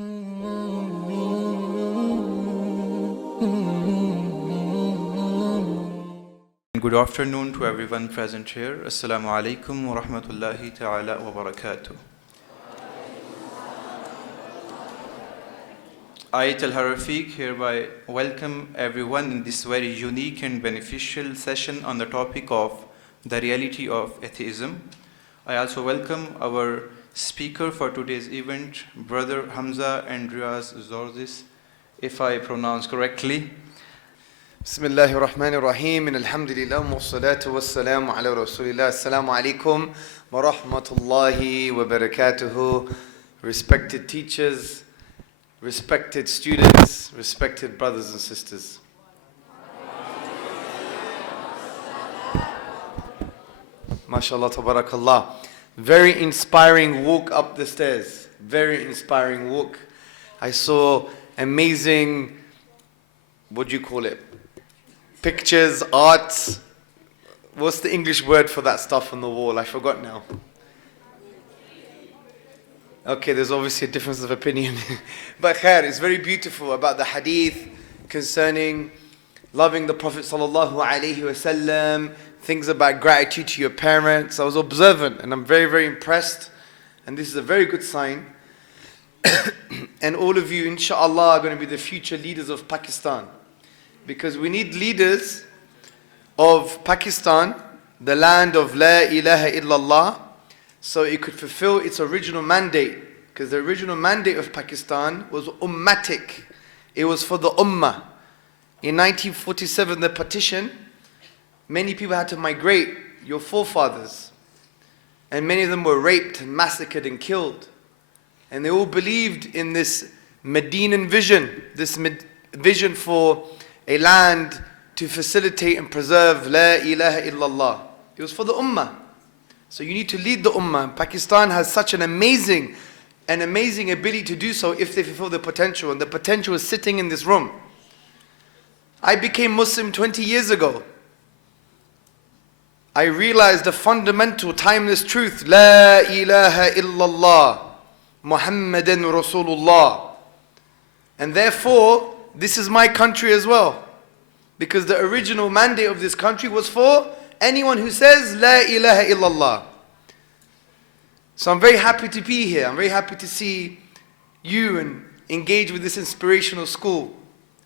Good afternoon to everyone present here. Assalamu alaikum wa rahmatullahi ta'ala wa barakatuh. I, Talha Rafiq, hereby welcome everyone in this very unique and beneficial session on the topic of the reality of atheism. I also welcome our speaker for today's event, Brother Hamza Andreas Tzortzis, if I pronounce correctly. بسم الله الرحمن الرحيم إن الحمد لله والصلاة والسلام على رسول الله السلام عليكم ورحمة الله وبركاته. Respected teachers, respected students, respected brothers and sisters. MashaAllah, tabarakallah. Very inspiring walk up the stairs. Very inspiring walk. I saw amazing, what do you call it? Pictures, arts. What's the English word for that stuff on the wall? I forgot now. Okay, there's obviously a difference of opinion. But khair, it's very beautiful about the hadith concerning loving the Prophet sallallahu alaihi wasallam, things about gratitude to your parents. I was observant and I'm very, very impressed. And this is a very good sign. And all of you, inshallah, are going to be the future leaders of Pakistan. Because we need leaders of Pakistan, the land of La ilaha illallah, so it could fulfill its original mandate. Because the original mandate of Pakistan was ummatic. It was for the ummah. In 1947, the partition, many people had to migrate, your forefathers. And many of them were raped and massacred and killed. And they all believed in this Medinan vision, this vision for a land to facilitate and preserve La ilaha illallah. It was for the ummah. So you need to lead the ummah. Pakistan has such an amazing ability to do so if they fulfill the potential. And the potential is sitting in this room. I became Muslim 20 years ago. I realized the fundamental timeless truth. La ilaha illallah. Muhammadan Rasulullah. And therefore, this is my country as well. Because the original mandate of this country was for anyone who says La ilaha illallah. So I'm very happy to be here. I'm very happy to see you and engage with this inspirational school.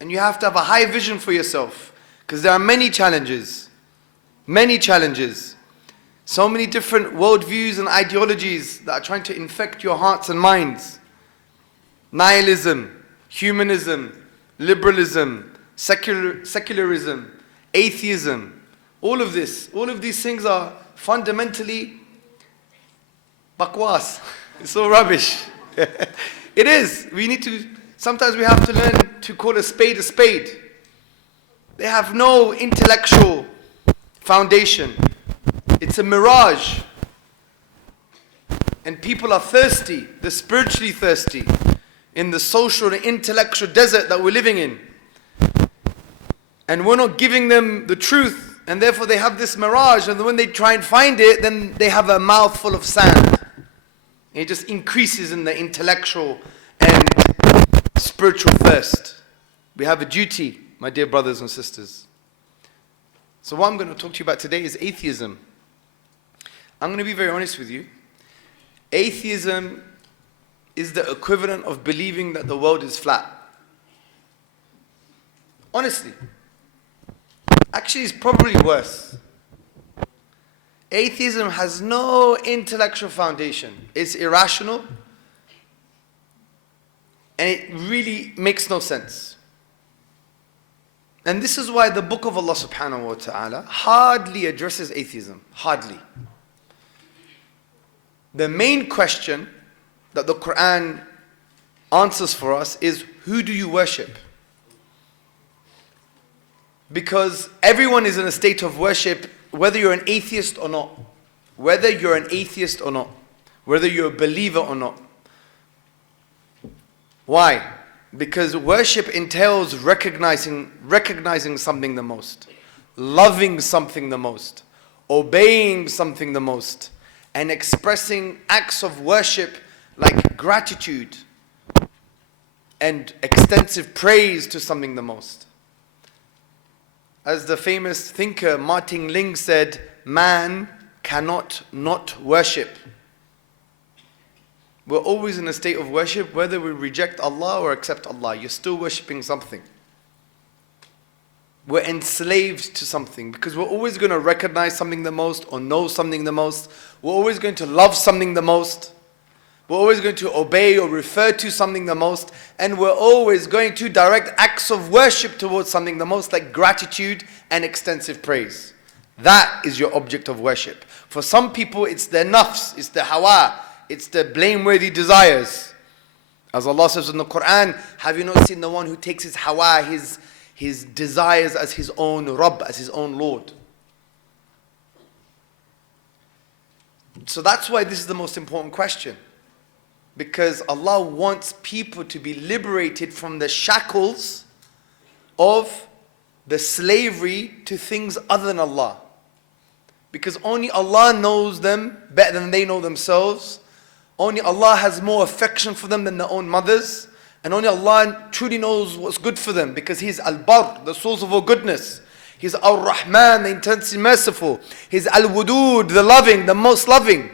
And you have to have a high vision for yourself. Because there are many challenges. Many challenges. So many different worldviews and ideologies that are trying to infect your hearts and minds. Nihilism, humanism, liberalism, secularism, atheism, all of these things are fundamentally bakwas. It's all rubbish. It is. Sometimes we have to learn to call a spade a spade. They have no intellectual foundation. It's a mirage. And people are thirsty. They're spiritually thirsty in the social and intellectual desert that we're living in. And we're not giving them the truth, and therefore they have this mirage, and when they try and find it, then they have a mouth full of sand. It just increases in the intellectual and spiritual thirst. We have a duty, my dear brothers and sisters. So what I'm going to talk to you about today is atheism. I'm going to be very honest with you. Atheism is the equivalent of believing that the world is flat. Honestly. Actually, it's probably worse. Atheism has no intellectual foundation. It's irrational. And it really makes no sense. And this is why the book of Allah subhanahu wa ta'ala hardly addresses atheism. Hardly. The main question that the Quran answers for us is, who do you worship? Because everyone is in a state of worship, whether you're an atheist or not. Whether you're an atheist or not. Whether you're a believer or not. Why? Because worship entails recognizing something the most, loving something the most, obeying something the most, and expressing acts of worship like gratitude, and extensive praise to something the most. As the famous thinker Martin Ling said, man cannot not worship. We're always in a state of worship, whether we reject Allah or accept Allah. You're still worshipping something. We're enslaved to something because we're always going to recognize something the most or know something the most. We're always going to love something the most. We're always going to obey or refer to something the most. And we're always going to direct acts of worship towards something the most, like gratitude and extensive praise. That is your object of worship. For some people, it's their nafs, it's their hawa, it's their blameworthy desires. As Allah says in the Quran, have you not seen the one who takes his hawa, his desires as his own Rabb, as his own Lord? So that's why this is the most important question. Because Allah wants people to be liberated from the shackles of the slavery to things other than Allah. Because only Allah knows them better than they know themselves. Only Allah has more affection for them than their own mothers. And only Allah truly knows what's good for them, because He is Al-Bar, the source of all goodness. He is Ar-Rahman, the intensely merciful. He is Al-Wudud, the loving, the most loving.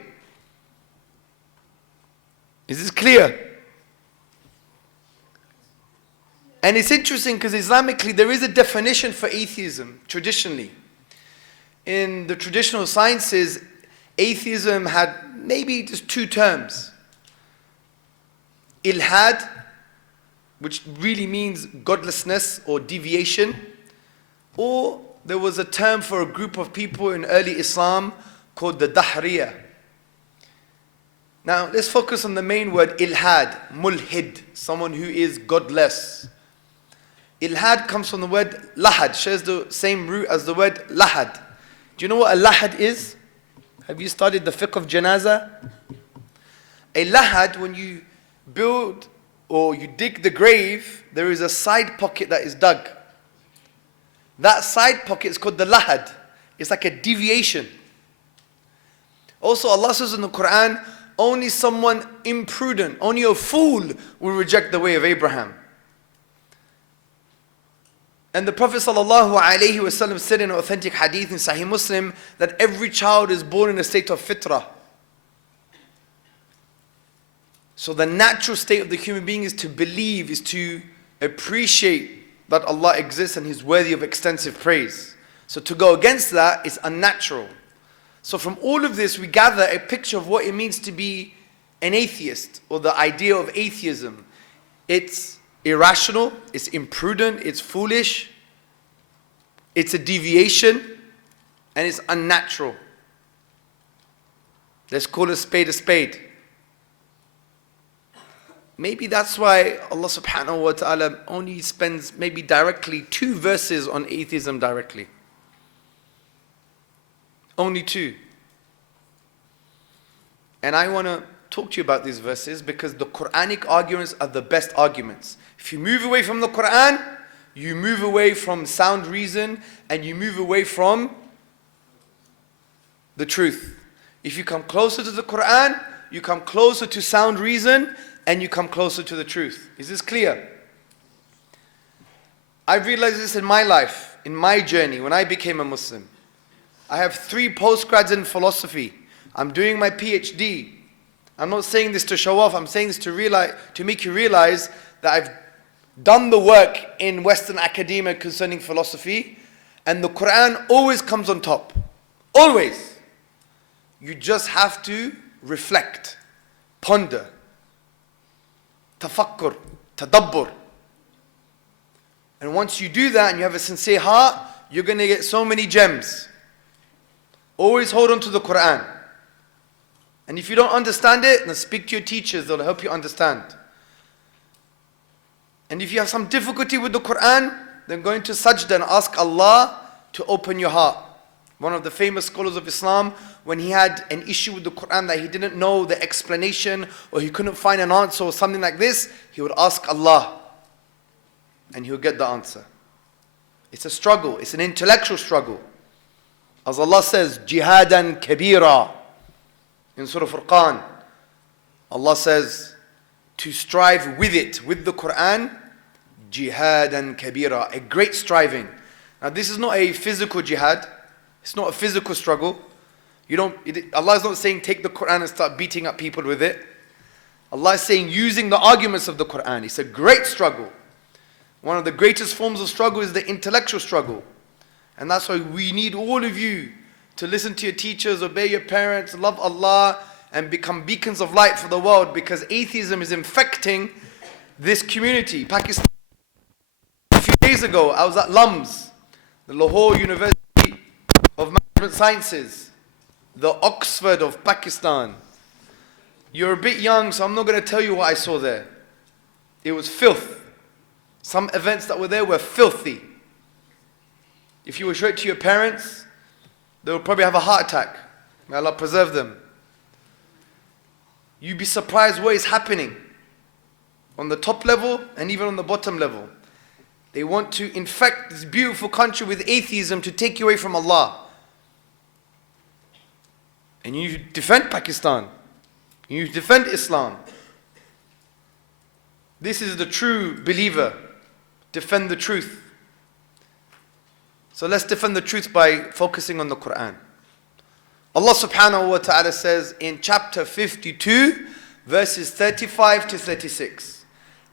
Is this clear? And it's interesting because Islamically there is a definition for atheism, traditionally. In the traditional sciences, atheism had maybe just two terms. Ilhad, which really means godlessness or deviation. Or there was a term for a group of people in early Islam called the Dahriya. Now let's focus on the main word, ilhad, mulhid, someone who is godless. Ilhad comes from the word lahad, shares the same root as the word lahad. Do you know what a lahad is? Have you studied the fiqh of janazah? A lahad, when you build or you dig the grave, there is a side pocket that is dug. That side pocket is called the lahad. It's like a deviation. Also Allah says in the Quran, only someone imprudent, only a fool will reject the way of Abraham. And the Prophet ﷺ said in an authentic hadith in Sahih Muslim that every child is born in a state of fitrah. So the natural state of the human being is to believe, is to appreciate that Allah exists and He's worthy of extensive praise. So to go against that is unnatural. So from all of this we gather a picture of what it means to be an atheist, or the idea of atheism. It's irrational, it's imprudent, it's foolish, it's a deviation, and it's unnatural. Let's call a spade a spade. Maybe that's why Allah subhanahu wa ta'ala only spends maybe directly 2 verses on atheism directly. Only 2. And I want to talk to you about these verses because the Quranic arguments are the best arguments. If you move away from the Quran, you move away from sound reason and you move away from the truth. If you come closer to the Quran, you come closer to sound reason and you come closer to the truth. Is this clear? I've realized this in my life, in my journey, when I became a Muslim. I have 3 postgrads in philosophy. I'm doing my PhD. I'm not saying this to show off. I'm saying this to make you realize that I've done the work in Western academia concerning philosophy, and the Quran always comes on top. Always. You just have to reflect, ponder, tafakkur, tadabbur. And once you do that and you have a sincere heart, you're going to get so many gems. Always hold on to the Quran. And if you don't understand it, then speak to your teachers, they'll help you understand. And if you have some difficulty with the Quran, then go into sajda and ask Allah to open your heart. One of the famous scholars of Islam, when he had an issue with the Quran that he didn't know the explanation or he couldn't find an answer or something like this, he would ask Allah and he would get the answer. It's a struggle, it's an intellectual struggle. As Allah says, jihadan kabira in Surah Furqan, Allah says, to strive with it, with the Quran, jihadan kabira, a great striving. Now this is not a physical jihad, it's not a physical struggle. Allah is not saying take the Quran and start beating up people with it. Allah is saying using the arguments of the Quran. It's a great struggle. One of the greatest forms of struggle is the intellectual struggle. And that's why we need all of you to listen to your teachers, obey your parents, love Allah, and become beacons of light for the world, because atheism is infecting this community. Pakistan. A few days ago, I was at LUMS, the Lahore University of Management Sciences, the Oxford of Pakistan. You're a bit young, so I'm not going to tell you what I saw there. It was filth. Some events that were there were filthy. If you were to show it to your parents, they would probably have a heart attack. May Allah preserve them. You'd be surprised what is happening on the top level and even on the bottom level. They want to infect this beautiful country with atheism to take you away from Allah. And you defend Pakistan. You defend Islam. This is the true believer. Defend the truth. So let's defend the truth by focusing on the Quran. Allah subhanahu wa ta'ala says in chapter 52, verses 35 to 36.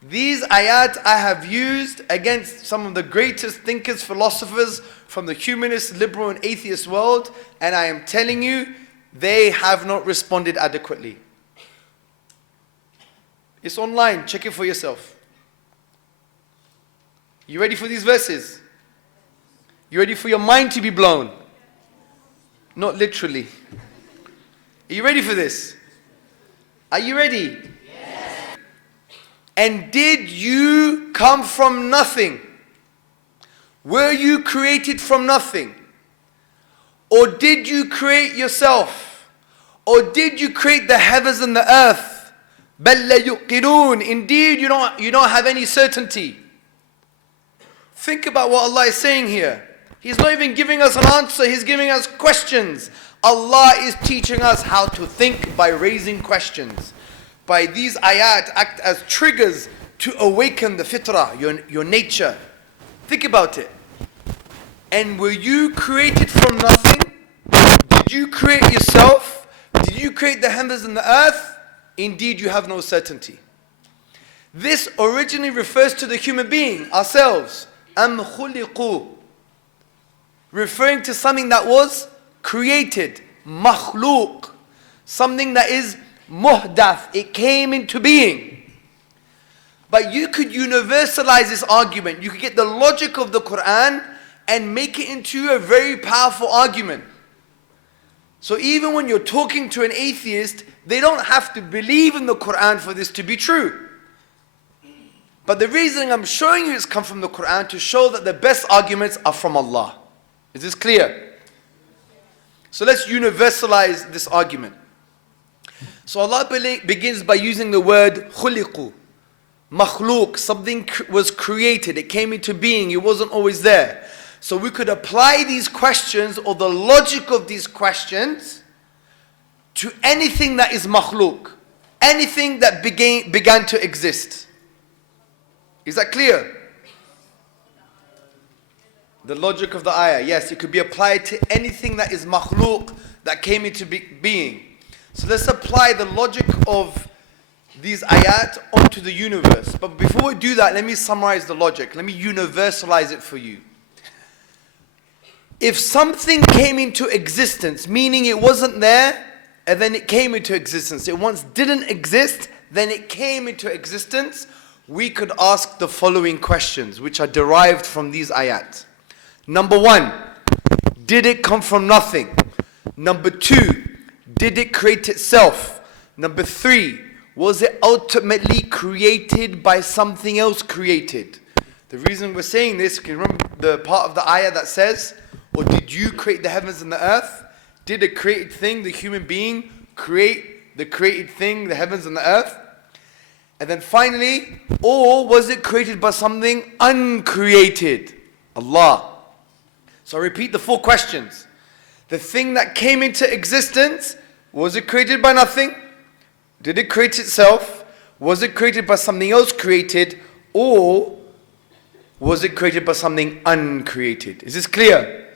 These ayat I have used against some of the greatest thinkers, philosophers from the humanist, liberal and atheist world, and I am telling you, they have not responded adequately. It's online, check it for yourself. You ready for these verses? You ready for your mind to be blown? Not literally. Are you ready for this? Are you ready? Yes. And did you come from nothing? Were you created from nothing? Or did you create yourself? Or did you create the heavens and the earth? بَلْ لَا يُوقِنُونَ. Indeed, you don't have any certainty. Think about what Allah is saying here. He's not even giving us an answer, He's giving us questions. Allah is teaching us how to think by raising questions. By these ayat act as triggers to awaken the fitrah, your nature. Think about it. And were you created from nothing? Did you create yourself? Did you create the heavens and the earth? Indeed, you have no certainty. This originally refers to the human being, ourselves. أَمْ خُلِقُوا, referring to something that was created, makhluk, something that is muhdath, it came into being. But you could universalize this argument. You could get the logic of the Quran and make it into a very powerful argument. So even when you're talking to an atheist, they don't have to believe in the Quran for this to be true. But the reason I'm showing you it's come from the Quran to show that the best arguments are from Allah. Is this clear? So let's universalize this argument. So Allah begins by using the word khuliqu, makhluk, something was created, it came into being, it wasn't always there. So we could apply these questions or the logic of these questions to anything that is makhluk, anything that began to exist. Is that clear? The logic of the ayah, yes, it could be applied to anything that is makhluk, that came into being. So let's apply the logic of these ayat onto the universe. But before we do that, let me summarize the logic. Let me universalize it for you. If something came into existence, meaning it wasn't there, and then it came into existence, it once didn't exist, then it came into existence, we could ask the following questions, which are derived from these ayat. Number one, did it come from nothing? Number two, did it create itself? Number three, was it ultimately created by something else created? The reason we're saying this, can you remember the part of the ayah that says, or did you create the heavens and the earth? Did a created thing, the human being, create the created thing, the heavens and the earth? And then finally, or was it created by something uncreated? Allah. So I repeat the four questions. The thing that came into existence, was it created by nothing? Did it create itself? Was it created by something else created, or was it created by something uncreated? Is this clear?